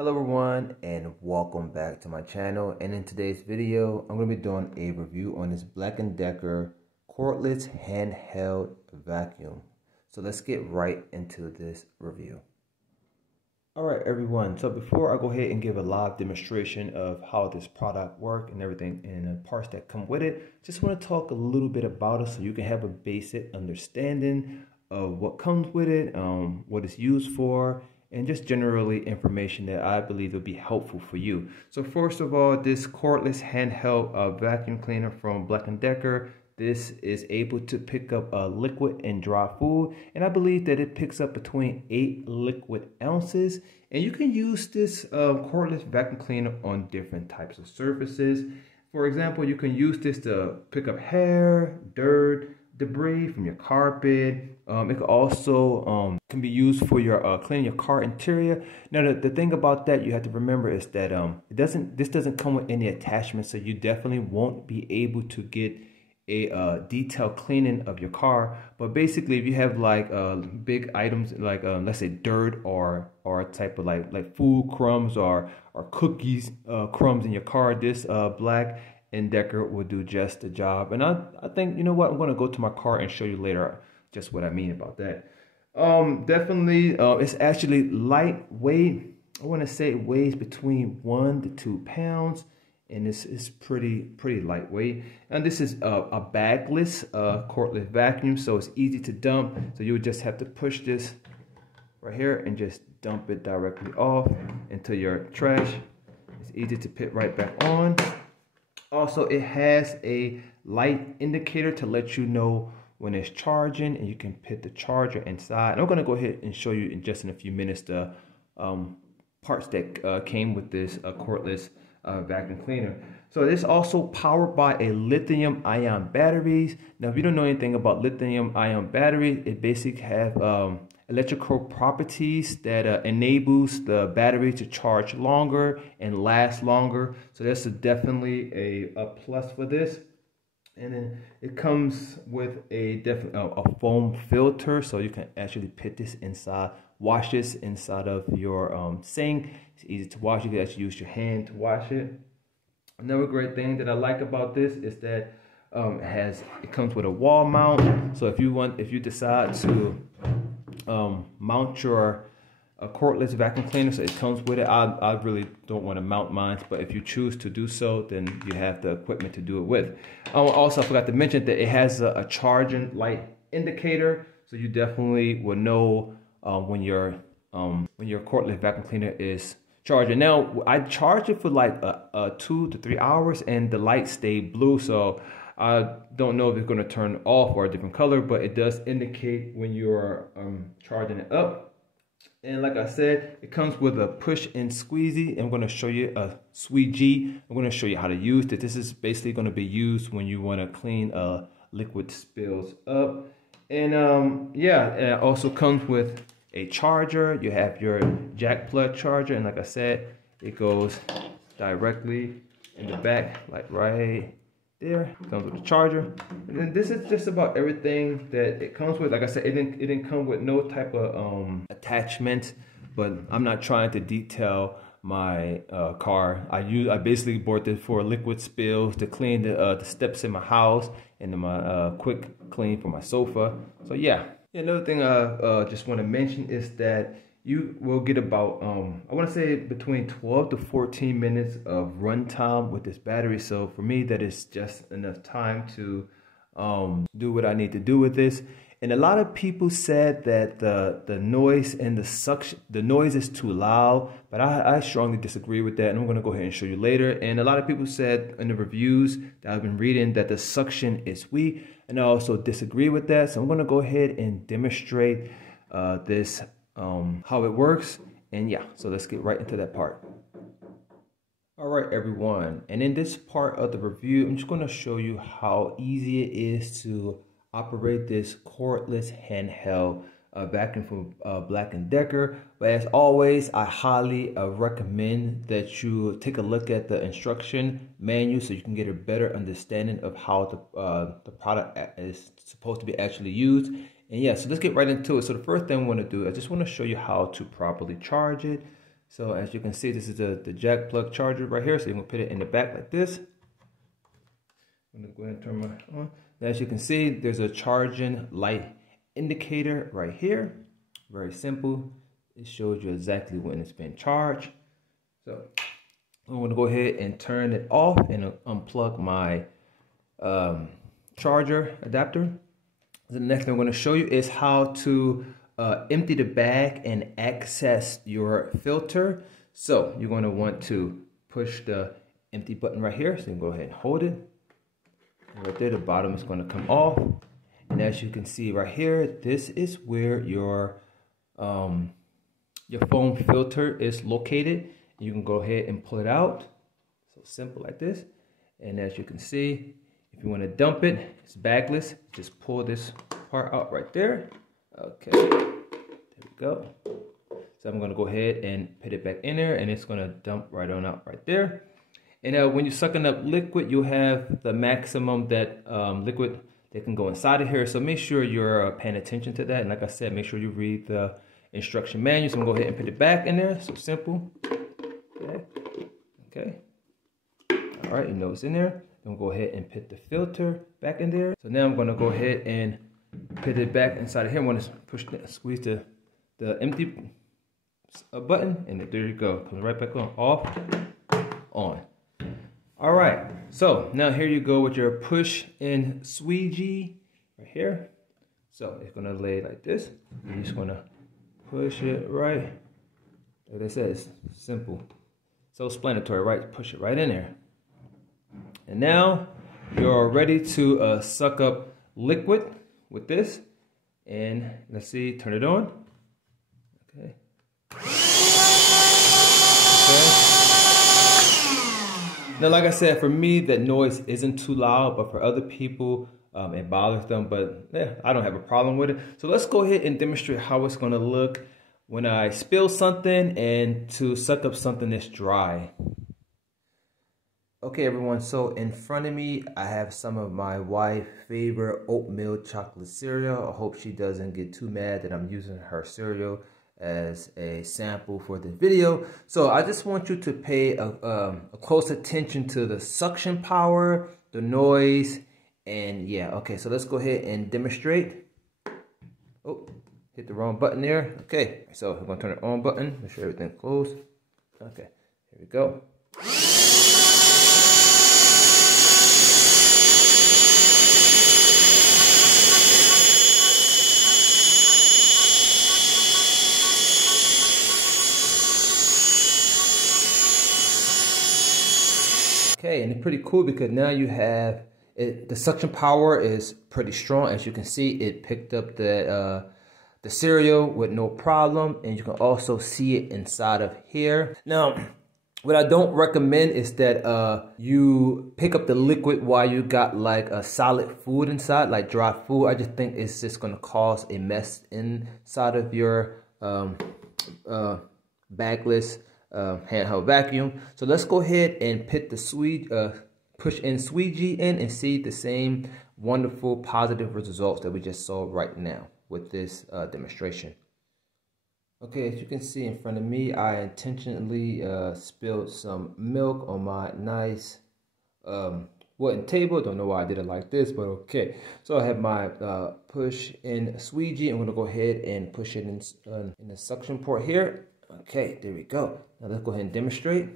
Hello everyone and welcome back to my channel, and in today's video I'm going to be doing a review on this BLACK+DECKER cordless handheld vacuum. So let's get right into this review. Alright everyone, so before I go ahead and give a live demonstration of how this product works and everything and the parts that come with it, just want to talk a little bit about it so you can have a basic understanding of what comes with it, what it's used for, and just generally information that I believe will be helpful for you. So first of all, this cordless handheld vacuum cleaner from BLACK+DECKER, this is able to pick up liquid and dry food, and I believe that it picks up between 8 liquid ounces, and you can use this cordless vacuum cleaner on different types of surfaces. For example, you can use this to pick up hair, dirt, debris from your carpet. It could also can be used for your cleaning your car interior. Now the thing about that you have to remember is that this doesn't come with any attachments, so you definitely won't be able to get a detailed cleaning of your car. But basically, if you have like big items like let's say dirt or a type of like food crumbs or cookies crumbs in your car, this BLACK+DECKER will do just the job. And I think, you know what, I'm going to go to my car and show you later just what I mean about that. Definitely, it's actually lightweight. I want to say it weighs between 1 to 2 pounds, and it's pretty lightweight. And this is a bagless cordless vacuum, so it's easy to dump. So you would just have to push this right here and just dump it directly off into your trash. It's easy to put right back on. Also, it has a light indicator to let you know when it's charging, and you can put the charger inside. And I'm going to go ahead and show you in just in a few minutes the parts that came with this cordless vacuum cleaner. So it's also powered by a lithium-ion batteries. Now, if you don't know anything about lithium-ion batteries, it basically have electrical properties that enables the battery to charge longer and last longer. So that's definitely a plus for this. And then it comes with a foam filter, so you can actually put this inside, wash this inside of your sink. It's easy to wash. You can actually use your hand to wash it. Another great thing that I like about this is that it comes with a wall mount. So if you decide to mount your cordless vacuum cleaner, so it comes with it. I really don't want to mount mine, but if you choose to do so, then you have the equipment to do it with. Also, I forgot to mention that it has a charging light indicator, so you definitely will know when your cordless vacuum cleaner is charging. Now, I charge it for like 2 to 3 hours, and the light stayed blue, so I don't know if it's going to turn off or a different color, but it does indicate when you're charging it up. And like I said, it comes with a push and squeezy. I'm going to show you a squeegee. I'm going to show you how to use it. This is basically going to be used when you want to clean liquid spills up. And yeah, and it also comes with a charger. You have your jack plug charger, and like I said, it goes directly in the back, like right there. It comes with a charger. And then this is just about everything that it comes with. Like I said, it didn't come with no type of attachment, but I'm not trying to detail my car. I basically bought this for liquid spills, to clean the steps in my house, and then my quick clean for my sofa. So yeah. Another thing I just want to mention is that you will get about, I want to say between 12 to 14 minutes of runtime with this battery. So for me, that is just enough time to do what I need to do with this. And a lot of people said that the noise and the noise is too loud, but I strongly disagree with that, and I'm going to go ahead and show you later. And a lot of people said in the reviews that I've been reading that the suction is weak, and I also disagree with that. So I'm going to go ahead and demonstrate this how it works. And yeah, so let's get right into that part. All right everyone, and in this part of the review, I'm just going to show you how easy it is to operate this cordless handheld vacuum from BLACK+DECKER. But as always, I highly recommend that you take a look at the instruction manual so you can get a better understanding of how the product is supposed to be actually used. And yeah, so let's get right into it. So the first thing I want to do, I just want to show you how to properly charge it. So as you can see, this is the jack plug charger right here. So you're gonna put it in the back like this. I'm gonna go ahead and turn my on. Now, as you can see, there's a charging light indicator right here. Very simple. It shows you exactly when it's been charged. So I'm gonna go ahead and turn it off and unplug my charger adapter. The next thing I'm gonna show you is how to empty the bag and access your filter. So you're gonna want to push the empty button right here. So you can go ahead and hold it. Right there, the bottom is going to come off, and as you can see right here, this is where your foam filter is located. You can go ahead and pull it out. So simple like this. And as you can see, if you want to dump it, it's bagless. Just pull this part out right there. Okay, there we go. So I'm going to go ahead and put it back in there, and it's going to dump right on out right there. And when you're sucking up liquid, you have the maximum that liquid that can go inside of here. So make sure you're paying attention to that. And like I said, make sure you read the instruction manual. So I'm gonna go ahead and put it back in there. So simple. Okay. Okay. All right, you know it's in there. I'm gonna go ahead and put the filter back in there. So now I'm gonna go ahead and put it back inside of here. I'm gonna push, squeeze the empty button, and there you go. Comes right back on. Off, on. All right, so now here you go with your push-in squeegee right here. So it's gonna lay like this. You're just gonna push it right. Like I said, it's simple. So explanatory, right? Push it right in there. And now you're ready to suck up liquid with this. And let's see, turn it on. Okay. Okay. Now, like I said, for me, that noise isn't too loud, but for other people, it bothers them. But yeah, I don't have a problem with it. So let's go ahead and demonstrate how it's going to look when I spill something and to suck up something that's dry. Okay, everyone, so in front of me, I have some of my wife's favorite oatmeal chocolate cereal. I hope she doesn't get too mad that I'm using her cereal as a sample for the video. So I just want you to pay a close attention to the suction power, the noise, and yeah, okay, so let's go ahead and demonstrate. Oh, hit the wrong button there. Okay, so we're gonna turn the on button, make sure everything's closed. Okay, here we go. Okay, and it's pretty cool because now you have it, the suction power is pretty strong. As you can see, it picked up the cereal with no problem, and you can also see it inside of here. Now, what I don't recommend is that you pick up the liquid while you got like a solid food inside, like dry food. I just think it's just gonna cause a mess inside of your bagless handheld vacuum. So let's go ahead and put the push-in squeegee in and see the same wonderful positive results that we just saw right now with this demonstration. Okay, as you can see in front of me, I intentionally spilled some milk on my nice wooden table. Don't know why I did it like this, but okay. So I have my push-in squeegee. I'm gonna go ahead and push it in the suction port here. Okay, there we go. Now let's go ahead and demonstrate.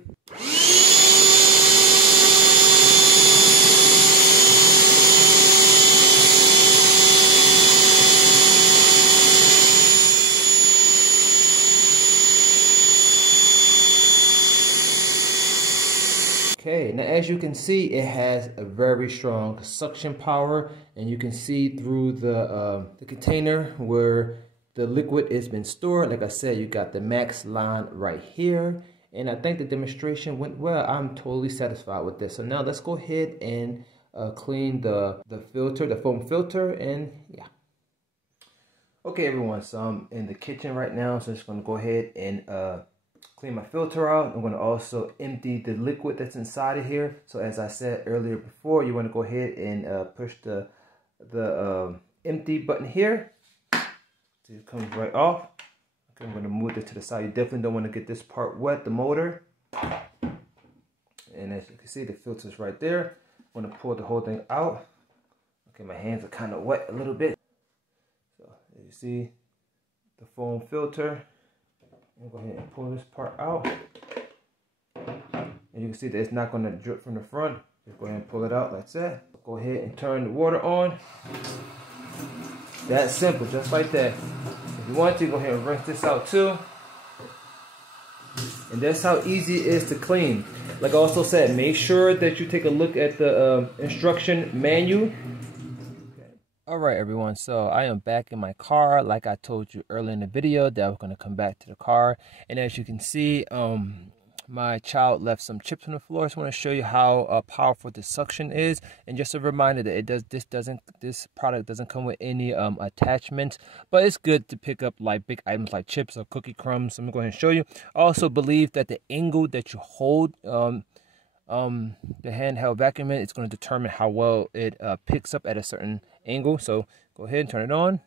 Okay, now as you can see, it has a very strong suction power, and you can see through the container where the liquid has been stored. Like I said, you got the max line right here, and I think the demonstration went well. I'm totally satisfied with this. So now let's go ahead and clean the filter, the foam filter, and yeah. Okay, everyone, so I'm in the kitchen right now, so I'm just gonna go ahead and clean my filter out. I'm gonna also empty the liquid that's inside of here. So as I said earlier before, you wanna go ahead and push the empty button here. So it comes right off. Okay, I'm going to move this to the side. You definitely don't want to get this part wet, the motor. And as you can see, the filter's right there. I'm going to pull the whole thing out. Okay, my hands are kind of wet a little bit. So as you see, the foam filter. I'm going to go ahead and pull this part out. And you can see that it's not going to drip from the front. Just go ahead and pull it out like that. Go ahead and turn the water on. That's simple, just like that. If you want to, go ahead and rinse this out too. And that's how easy it is to clean. Like I also said, make sure that you take a look at the instruction manual. Alright everyone, so I am back in my car. Like I told you earlier in the video that I was going to come back to the car. And as you can see, my child left some chips on the floor. I just want to show you how powerful the suction is, and just a reminder that this product doesn't come with any attachments, but it's good to pick up like big items like chips or cookie crumbs. So I'm going to show you. I also believe that the angle that you hold the handheld vacuum in, it's going to determine how well it picks up at a certain angle. So go ahead and turn it on.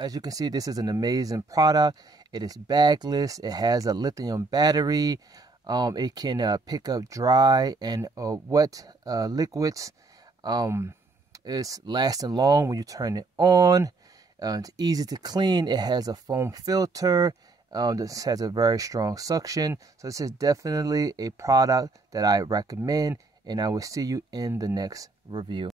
As you can see, this is an amazing product. It is bagless. It has a lithium battery. It can pick up dry and wet liquids. It's lasting long when you turn it on. It's easy to clean. It has a foam filter. This has a very strong suction. So this is definitely a product that I recommend, and I will see you in the next review.